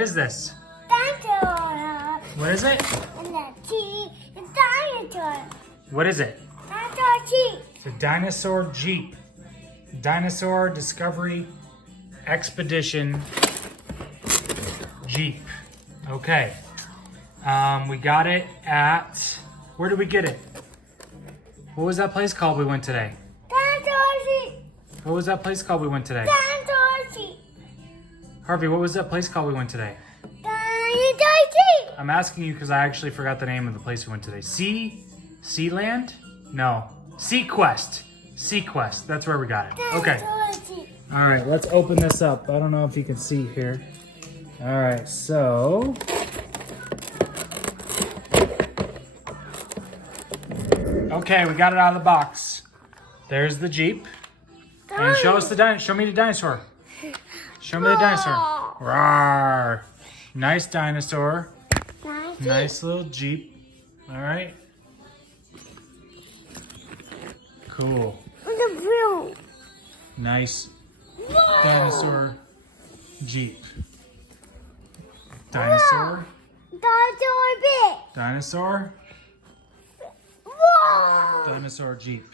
What is this? Dinosaur. What is it? And the T is dinosaur. What is it? Dinosaur T. It's a dinosaur Jeep. Dinosaur Discovery Expedition Jeep. Okay. We got it at, where did we get it? What was that place called we went today? Dinosaur T. What was that place called we went today? Dinosaur T. Harvey, what was that place called we went today? Dinosaur T. I'm asking you because I actually forgot the name of the place we went today. Sealand? No. Sequest. Sequest. That's where we got it. Okay. Dinosaur T. All right, let's open this up. I don't know if you can see here. All right, so. Okay, we got it out of the box. There's the Jeep. And show us the dinosaur. Show me the dinosaur. Show me the dinosaur. Rawr. Nice dinosaur. Nice little Jeep. All right. Cool. The blue. Nice dinosaur Jeep. Dinosaur. Dinosaur big. Dinosaur. Whoa. Dinosaur Jeep.